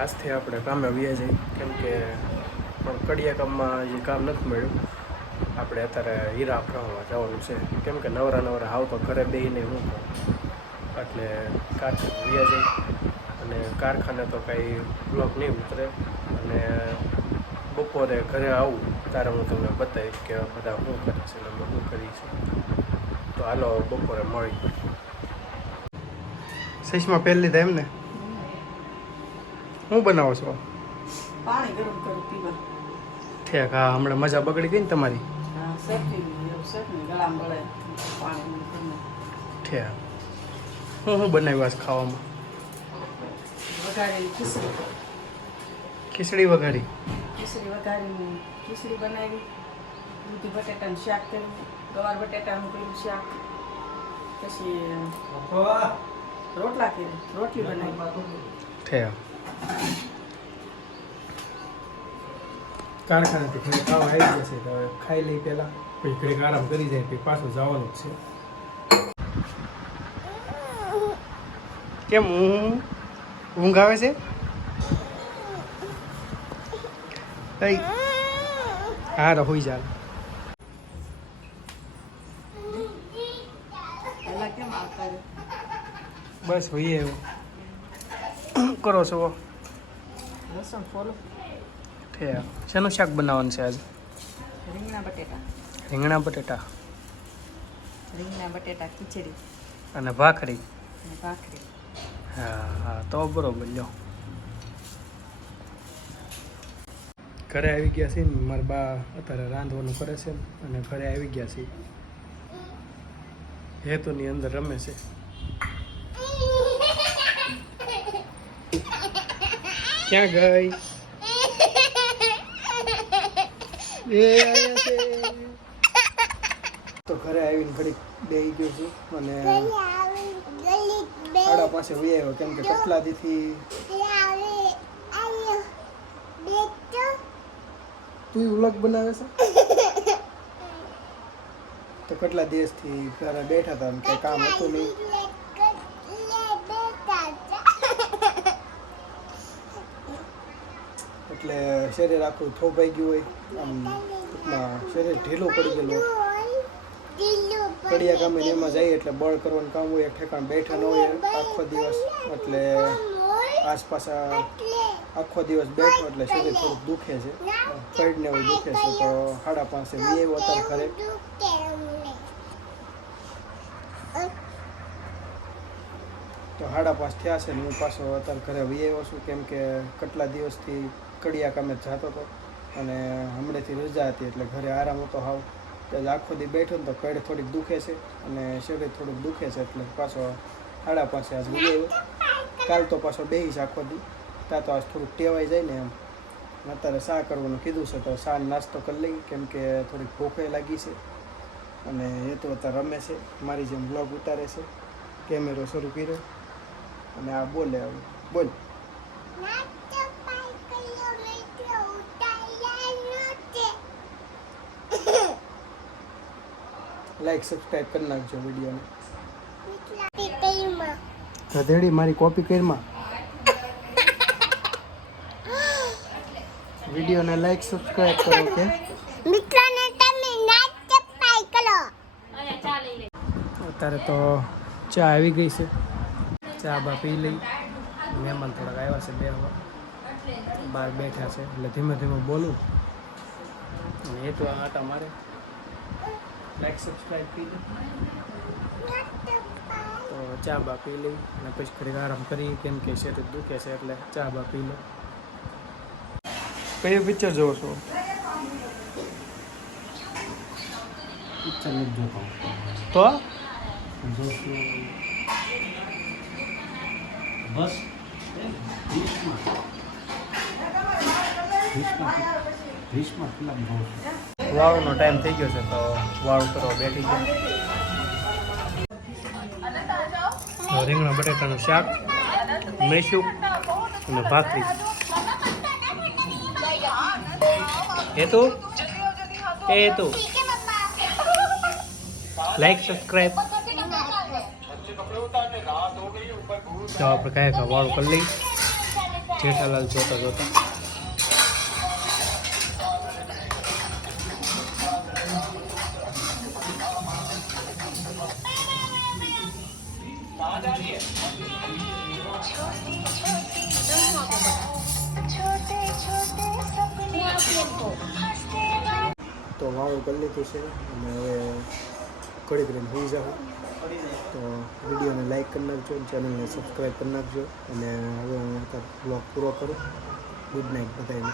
આજથી આપણે કામે આવ્યા જઈએ કેમ કે પણ કડિયા કામમાં જે કામ નથી મળ્યું. આપણે અત્યારે હીરા ભરાવવા જવાનું છે કેમ કે નવરા હાવ તો ઘરે બેસીને હું કરું એટલે કારખાને વ્યા જઈ અને કારખાને તો કાંઈ બ્લોક નહીં ઉતરે અને બપોરે ઘરે આવું ત્યારે હું તમને બતાવીશ કે બધા શું કરે છે અને અમે શું કરીએ છીએ. તો હાલો બપોરે મળી. સહીમાં પહેલી લીધા એમ ને શું બનાવો છો? પાણી ગરમ કરું પીવા. ઠીક. હા, હમણાં મજા બગડી ગઈ ને તમારી? હા, શેકી ગળામાં ગળે પાણી. ઠીક. હું બનાવ્યું આજ ખાવામાં? વઘારેલી ખીચડી. ખીચડી વઘારી? ખીચડી વઘારીને ખીચડી બનાવી, દૂધી બટેટાનું શાક કર્યું, ગવાર બટેટાનું કર્યું શાક, પછી રોટલા કર્યા, રોટલી બનાવી. ઠીક. કારખાનેથી ઘરે ખાવા આવી જશે તો હવે ખાઈ લઈ પહેલાં, પછી ઘડીક આરામ કરી જાય પછી પાછું જવાનું જ છે. કેમ ઊંઘ આવે છે? કઈ હા તો હોઈ જાય. પહેલાં કેમ આવતા રહે? બસ હોઈએ એવું. શું કરો છો? લસણ ફોલો. ઠીક. શેનું શાક બનાવવાનું છે આજે? રીંગણા બટેટા. રીંગણા બટેટા રીંગણા બટેટા ખીચડી અને ભાખરી. અને ભાખરી. હા હા, તો બરોબર. લો ઘરે આવી ગયા છે ને મારા બા અત્યારે રાંધવાનું કરે છે અને ઘરે આવી ગયા છે. હેતુની અંદર રમે છે. ક્યાં ગઈ? એ આયા છે. તો ઘરે આવીને ઘડીક બેસી ગયો છું અને આડા પાસે વહી આવ્યો કેમ કે કેટલા દીથી તું વ્લોગ બનાવે છે તો કેટલા દિવસથી ઘરે બેઠા હતા કઈ કામ હતું નહીં. એટલે શરીર આખું થોભાઈ ગયું હોય, આમ ટૂંકમાં શરીર ઢીલું પડી ગયેલું. કડિયા કામે એમાં જઈએ એટલે બળ કરવાનું કામ હોય, એક ઠેકાણ બેઠા ન હોય આખો દિવસ, એટલે આસપાસ આખો દિવસ બેઠો એટલે શરીર થોડુંક દુખે છે, પડીને એવું દુખે છે. તો 5:30 વી આવ્યો અત્યારે ઘરે. તો 5:30 થયા છે ને હું પાછો અત્યારે ઘરે વી આવ્યો છું કેમ કે કેટલા દિવસથી કડિયા કામે જતો હતો અને હમણાંથી રજા હતી એટલે ઘરે આરામ હતો હાવ. ત્યારે આખો દી બેઠો ને તો કડ થોડીક દુખે છે અને શરીર થોડુંક દુખે છે એટલે પાછો 5:30 આજ વી આવ્યો. કાલ તો પાછો બેહીશ આખો દી, ત્યાં તો આજ થોડુંક ટેવાઈ જાય ને એમ. અત્યારે શા કરવાનું કીધું છે તો શા નાસ્તો કરી લઈ કેમ કે થોડીક ભૂખે લાગી છે. અને એ તો અત્યારે રમે છે, મારી જેમ બ્લોગ ઉતારે છે. કેમેરો શરૂ કર્યો અને આ બોલે હવે બોલ. લાઈક સબસ્ક્રાઈબ કરી નાખજો વિડીયોને. ગધેડી મારી કોપી કરીમાં. વિડીયોને લાઈક સબસ્ક્રાઈબ કરો કે મિત્રોને તમે લાઈક સબસ્ક્રાઈબ કરો. અત્યારે તો ચા આવી ગઈ છે, ચા બા પી લઈ. મહેમાન થોડાક આવ્યા છે, બેહવા બહાર બેઠા છે એટલે ધીમે ધીમે બોલું અને એ તો આટા મારે. લાઈક સબસ્ક્રાઈબ કરી લે તો ચા બા પી લઈ અને પછી ઘડીક આરામ કરી કેમ કે શરીર દુખે છે એટલે ચા બા પી લો. કયું પિક્ચર જોવો છો? પિક્ચર નથી જોતો તો બસ ભીષ્મ ફિલ્મ જોઉં છું. વાવનો ટાઈમ થઈ ગયો છે તો વાવ કરવા બેઠી ગયા. રીંગણા બટાકાનું શાક, મેસું અને ભાખરી. એ તો લાઈક સબસ્ક્રાઈબ. તો આપણે કાંઈ વાળું કરી લઈ. જેઠાલાલ જોતા જોતા. તો વાળું કરી લીધું છે અને હવે કડી કરીને હોઈ જાવ. તો વિડીયોને લાઈક કરી નાખજો, ચેનલને સબસ્ક્રાઈબ કરી નાખજો અને હવે હું અત્યારે બ્લોગ પૂરો કરું. ગુડ નાઇટ બધાને.